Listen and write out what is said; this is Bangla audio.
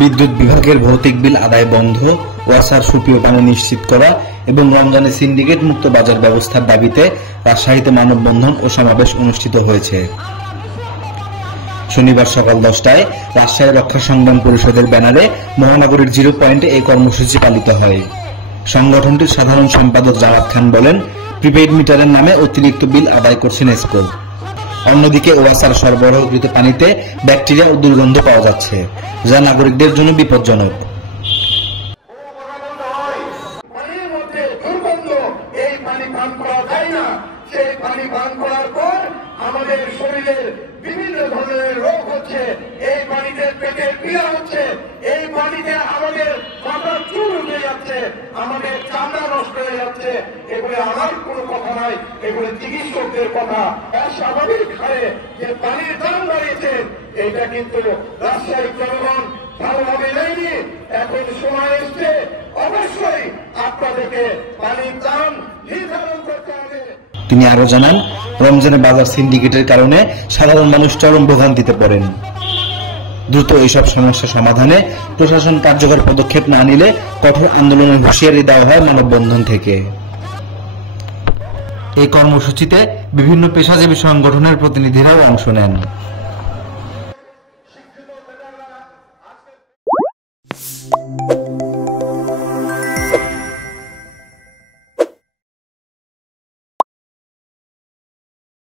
বিদ্যুৎ বিভাগের ভৌতিক বিল আদায় বন্ধ, ওয়াসার সুপেয় পানি নিশ্চিত করা এবং রমজানে সিন্ডিকেট মুক্ত বাজার ব্যবস্থার দাবিতে রাজশাহীতে মানববন্ধন ও সমাবেশ অনুষ্ঠিত হয়েছে। শনিবার সকাল 10টায় রাজশাহী রক্ষা সংগ্রাম পরিষদের ব্যানারে মহানগরীর 0 পয়েন্টে এই কর্মসূচি পালিত হয়। সংগঠনটির সাধারণ সম্পাদক জামাত খান বলেন, প্রিপেইড মিটারের নামে অতিরিক্ত বিল আদায় করছে নেসকো। অন্যদিকে ওয়াসার সরবরাহকৃত পানিতে ব্যাকটেরিয়া ও দুর্গন্ধ পাওয়া যাচ্ছে, যা নাগরিকদের জন্য বিপজ্জনক। আমাদের শরীরে বিভিন্ন ধরনের রোগ হচ্ছে, এই পানিতে পেটের পীড়া হচ্ছে, এই পানিতে আমাদের মাথার চুল উঠে যাচ্ছে, আমাদের চামড়া নষ্ট হয়ে যাচ্ছে। এগুলো আমার কোনো কথা নয়, এগুলো চিকিৎসকদের কথা। স্বাভাবিক হারে যে পানির দাম বাড়িয়েছে, এটা কিন্তু রাজশাহীর জনগণ ভালোভাবে নেয়নি। এখন সময় এসছে অবশ্যই আপনাদেরকে পানির দাম নির্ধারণ করতে হবে। তিনি আরো জানান, রমজানে বাজার সিন্ডিকেটের কারণে সাধারণ মানুষ চরম ভোগান্তিতে পড়েন। দ্রুত এইসব সমস্যা সমাধানে প্রশাসন কার্যকর পদক্ষেপ না নিলে কঠোর আন্দোলনের হুঁশিয়ারি দেওয়া হয় মানববন্ধন থেকে। এই কর্মসূচিতে বিভিন্ন পেশাজীবী সংগঠনের প্রতিনিধিরাও অংশ নেন।